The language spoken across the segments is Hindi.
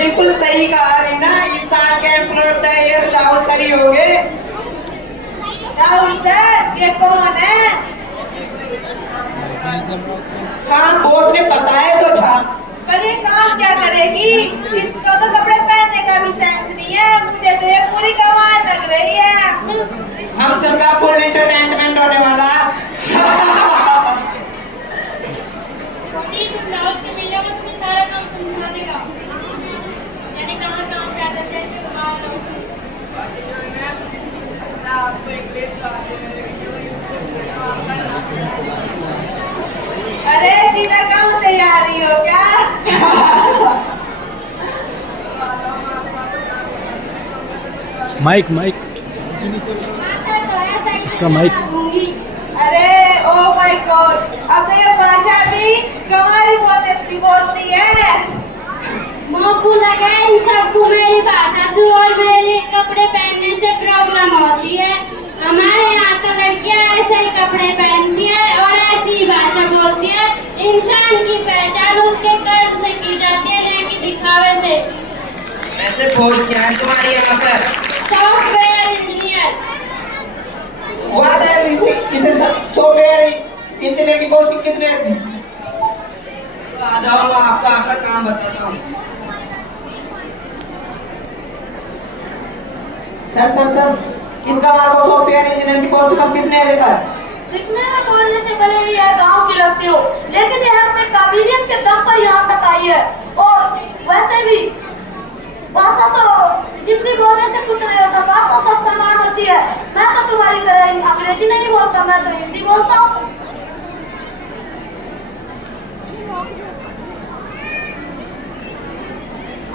बिल्कुल सही कहा रीना, इस साल के employee of the year Rahul sir ही होंगे। राहुल सर, ये कौन है? हाँ, बॉस ने बताया तो था। पर ये काम क्या करेगी? इसको तो कपड़े पहनने का भी सेंस नहीं है। मुझे तो ये पूरी कमाल लग रही है। हम सबका फुल एंटरटेनमेंट होने वाला। तुम राहुल से मिल लो, तुम्हें सारा काम समझा देगा। यानी कहाँ से आ जाते हैं इससे तुम्हारा लोग। अरे सीधा काम से आ रही हो क्या? माइक इसका माइक। अरे ओ माय गॉड, अब तो ये भाषा भी कमाल बोलती है। मोकू लगा इन सबको मेरी भाषा से और मेरे कपड़े पहनने से प्रॉब्लम होती है। हमारे यहाँ तो लड़कियाँ ऐसे ही कपड़े पहनती है और ऐसी ही भाषा बोलती है। इंसान की पहचान उसके कर्म से की जाती है, न कि दिखावे से। ऐसे पोस्ट क्या है तुम्हारी यहाँ पर? Software engineer. व्हाट है इसे सॉफ्टवेयर इंजीनियर की पोस्ट किसने दी? आ जाओ, मैं आपका काम बताता हूँ। सर किसका मार्को सॉफ्टवेयर इंजीनियर की पोस्ट पर किसने लिखा? दिखने में बोलने से भले ही है गाँव की लगती हो, लेकिन ये अपने काबिलियत के दम पर यहाँ तक आई है। और वैसे भी भाषा तो हिंदी बोलने से कुछ नहीं होता, भाषा सब समान होती है। मैं तो तुम्हारी तरह अंग्रेजी नहीं बोलता, मैं तो हिंदी बोलता हूँ।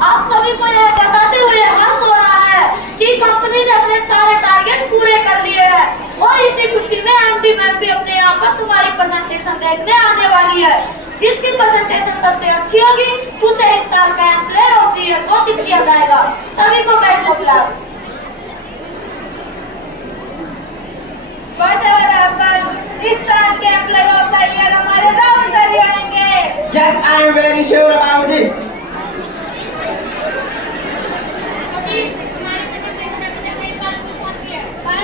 आप सभी को यह बताते हुए हर्ष हो रहा है कि कंपनी ने अपने सारे टारगेट पूरे कर लिए हैं और इसी खुशी में एमडी मैम भी अपने यहाँ पर तुम्हारी प्रेजेंटेशन देखने आने वाली है। जिसकी प्रेजेंटेशन सबसे अच्छी होगी उसे इस साल का एम्प्लॉय ऑफ द ईयर घोषित किया जाएगा। सभी को बेस्ट ऑफ लक। इस साल के एम्प्लॉय ऑफ द ईयर हमारे राहुल सर ही आएंगे। Yes, I am very sure about this.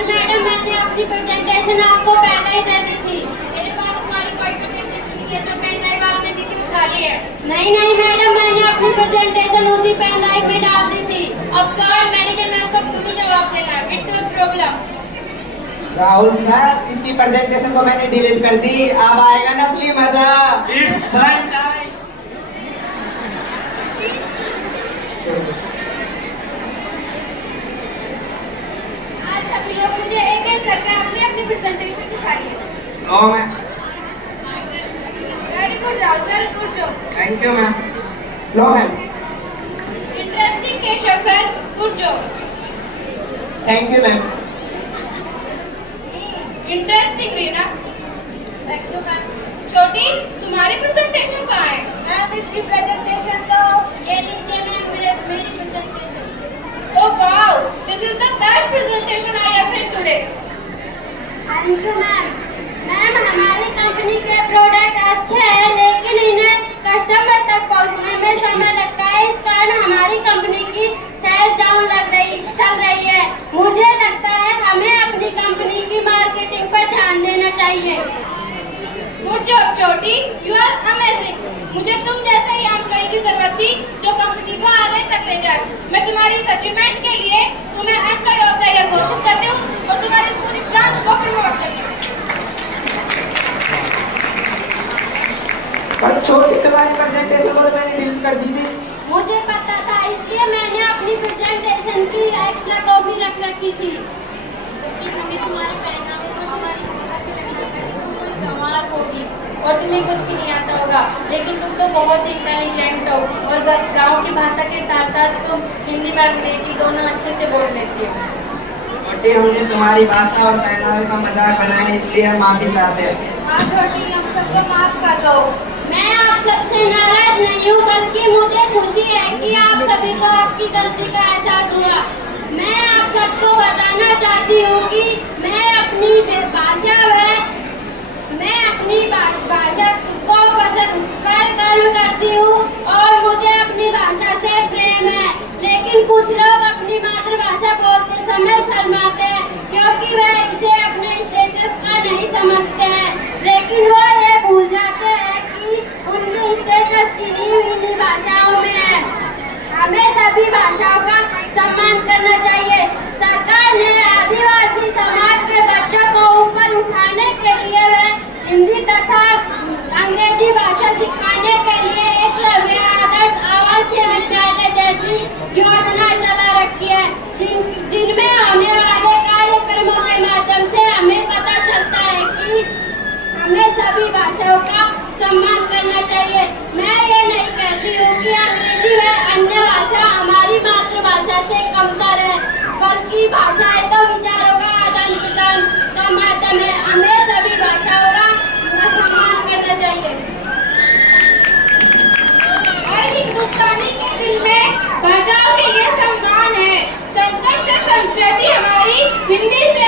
Madam, मैंने अपनी प्रेजेंटेशन आपको पहले ही दे दी थी। मेरे पास तुम्हारी कोई प्रेजेंटेशन नहीं है, जो पेन ड्राइव आपने दी थी वो खाली है। नहीं मैडम, मैंने अपनी प्रेजेंटेशन उसी पेन ड्राइव में डाल दी थी। ऑफ कोर्स मैनेजर मैम को तुम ही जवाब देना, it's your problem. Rahul sir, इसकी प्रेजेंटेशन को मैंने डिलीट कर दी, अब आएगा ना असली मजा। It's fun time. आज सभी लोग मुझे एक एक करके अपनी प्रेजेंटेशन दिखाइए। No ma'am. Very good Rahul sir, good job. Thank you ma'am. No ma'am. Interesting Keshav sir, good job. Thank you ma'am. Interesting Reena. Thank you ma'am. छोटी, तुम्हारी प्रेजेंटेशन कहाँ है? मैम इसकी प्रेजेंटेशन तो ये लीजिए मैम, मेरी presentation. Oh wow, this is the best presentation I have seen today. Thank you ma'am. Ma'am, हमारी कंपनी के प्रोडक्ट अच्छे हैं, लेकिन इन्हें कस्टमर तक पहुंचने में समय लगता है। इस कारण हमारी कंपनी की सेल्स डाउन चल रही है। मुझे लगता है हमें अपनी कंपनी की मार्केटिंग पर ध्यान देना चाहिए। गुड जॉब छोटी, यू आर अमेजिंग। मुझे तुम जैसे ही एम्प्लॉय की जरूरत थी जो कंपनी को आगे तक ले जाए। मैं तुम्हारी इस अचीवमेंट के लिए तुम्हें एम्प्लॉय ऑफ द ईयर घोषित करती हूँ और तुम्हारी इस पूरी ब्रांच को प्रमोट करती हूँ। पर छोटी, तुम्हारी प्रेजेंटेशन को तो मैंने डिलीट कर दी थी। मुझे पता था, इसलिए मैंने अपनी प्रेजेंटेशन की एक्स्ट्रा कॉपी रख रखी थी। लेकिन हमें तुम्हारे पहनावे से तुम्हारी भाषा से लगना था कि तुम कोई गंवार होगी और तुम्हें कुछ भी नहीं आता होगा, लेकिन तुम तो बहुत इंटेलिजेंट हो और गांव की भाषा के साथ साथ तुम हिंदी व अंग्रेजी दोनों अच्छे से बोल लेती हो। छोटी, हमने तुम्हारी भाषा और पहनावे का मजाक बनाया, इसलिए हम माफी चाहते हैं। हाँ छोटी, हम सबको माफ कर दो। मैं आप सबसे नाराज नहीं हूँ, बल्कि मुझे खुशी है कि आप सभी को आपकी गलती का एहसास हुआ। मैं आप सबको बताना चाहती हूँ कि मैं अपनी भाषा को पसंद पर गर्व करती हूँ और मुझे अपनी भाषा से प्रेम है। सभी भाषाओं का सम्मान करना चाहिए। सरकार ने आदिवासी समाज के बच्चों को ऊपर उठाने के लिए वह हिंदी तथा अंग्रेजी भाषा सिखाने के लिए एकलव्य आदर्श आवासीय विद्यालय जैसी योजना चला रखी है, जिनमें होने वाले कार्यक्रमों के माध्यम से हमें पता चलता है कि हमें सभी भाषाओं का सम्मान करना चाहिए। मैं ये नहीं कहती हूँ कि अंग्रेजी व अन्य भाषा हमारी मातृभाषा से कमतर है, बल्कि भाषाएं तो विचारों का आदान प्रदान का माध्यम है। हमें सभी भाषाओं का सम्मान करना चाहिए। हर हिंदुस्तानी के दिल में भाषाओं के लिए सम्मान है। संस्कृत से संस्कृति हमारी, हिंदी से